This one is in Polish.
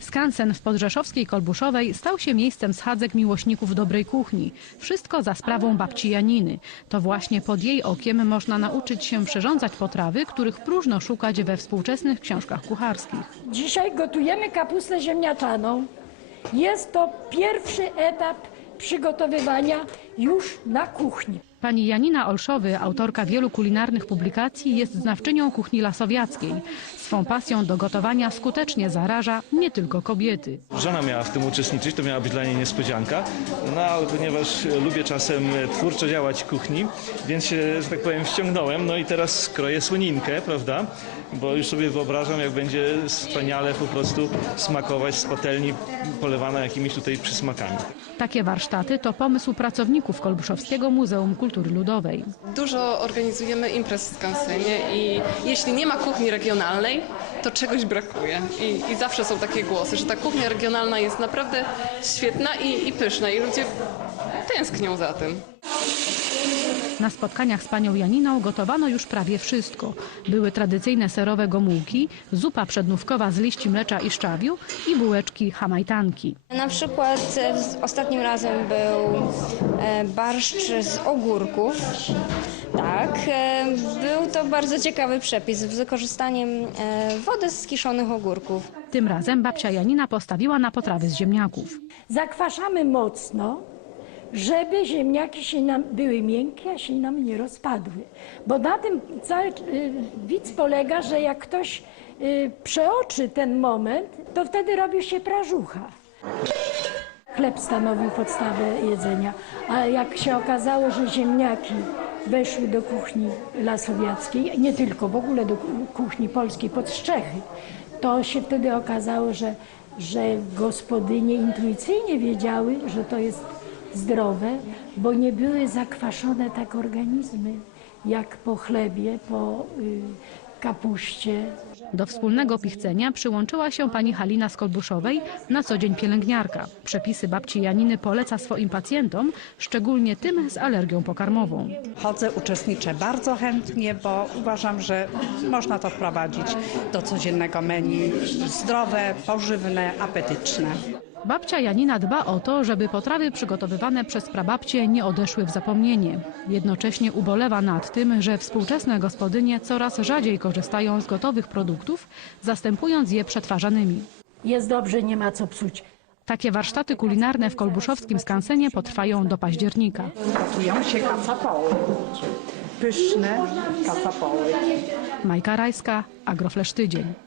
Skansen w podrzeszowskiej Kolbuszowej stał się miejscem schadzek miłośników dobrej kuchni. Wszystko za sprawą babci Janiny. To właśnie pod jej okiem można nauczyć się przyrządzać potrawy, których próżno szukać we współczesnych książkach kucharskich. Dzisiaj gotujemy kapustę ziemniaczaną. Jest to pierwszy etap przygotowywania już na kuchni. Pani Janina Olszowy, autorka wielu kulinarnych publikacji, jest znawczynią kuchni lasowiackiej. Swą pasją do gotowania skutecznie zaraża nie tylko kobiety. Żona miała w tym uczestniczyć, to miała być dla niej niespodzianka, no ale ponieważ lubię czasem twórczo działać w kuchni, więc się, że tak powiem, wciągnąłem, no i teraz kroję słoninkę, prawda? Bo już sobie wyobrażam, jak będzie wspaniale po prostu smakować z patelni polewana jakimiś tutaj przysmakami. Takie warsztaty to pomysł pracowników Kolbuszowskiego Muzeum Kultury Ludowej. Dużo organizujemy imprez w skansenie i jeśli nie ma kuchni regionalnej, to czegoś brakuje. I zawsze są takie głosy, że ta kuchnia regionalna jest naprawdę świetna i pyszna i ludzie tęsknią za tym. Na spotkaniach z panią Janiną gotowano już prawie wszystko. Były tradycyjne serowe gomułki, zupa przednówkowa z liści mlecza i szczawiu i bułeczki hamajtanki. Na przykład ostatnim razem był barszcz z ogórków. Tak, był to bardzo ciekawy przepis z wykorzystaniem wody z kiszonych ogórków. Tym razem babcia Janina postawiła na potrawy z ziemniaków. Zakwaszamy mocno, żeby ziemniaki były miękkie, a się nam nie rozpadły. Bo na tym cały widz polega, że jak ktoś przeoczy ten moment, to wtedy robi się prażucha. Chleb stanowił podstawę jedzenia, a jak się okazało, że ziemniaki weszły do kuchni lasowiackiej, nie tylko, w ogóle do kuchni polskiej pod Strzechy, to się wtedy okazało, że gospodynie intuicyjnie wiedziały, że to jest zdrowe, bo nie były zakwaszone tak organizmy, jak po chlebie, po kapuście. Do wspólnego pichcenia przyłączyła się pani Halina z Kolbuszowej, na co dzień pielęgniarka. Przepisy babci Janiny poleca swoim pacjentom, szczególnie tym z alergią pokarmową. Chodzę, uczestniczę bardzo chętnie, bo uważam, że można to wprowadzić do codziennego menu. Zdrowe, pożywne, apetyczne. Babcia Janina dba o to, żeby potrawy przygotowywane przez prababcie nie odeszły w zapomnienie. Jednocześnie ubolewa nad tym, że współczesne gospodynie coraz rzadziej korzystają z gotowych produktów, zastępując je przetwarzanymi. Jest dobrze, nie ma co psuć. Takie warsztaty kulinarne w kolbuszowskim skansenie potrwają do października. Gotują się kacapoły. Pyszne kacapoły. Majka Rajska, Agroflash Tydzień.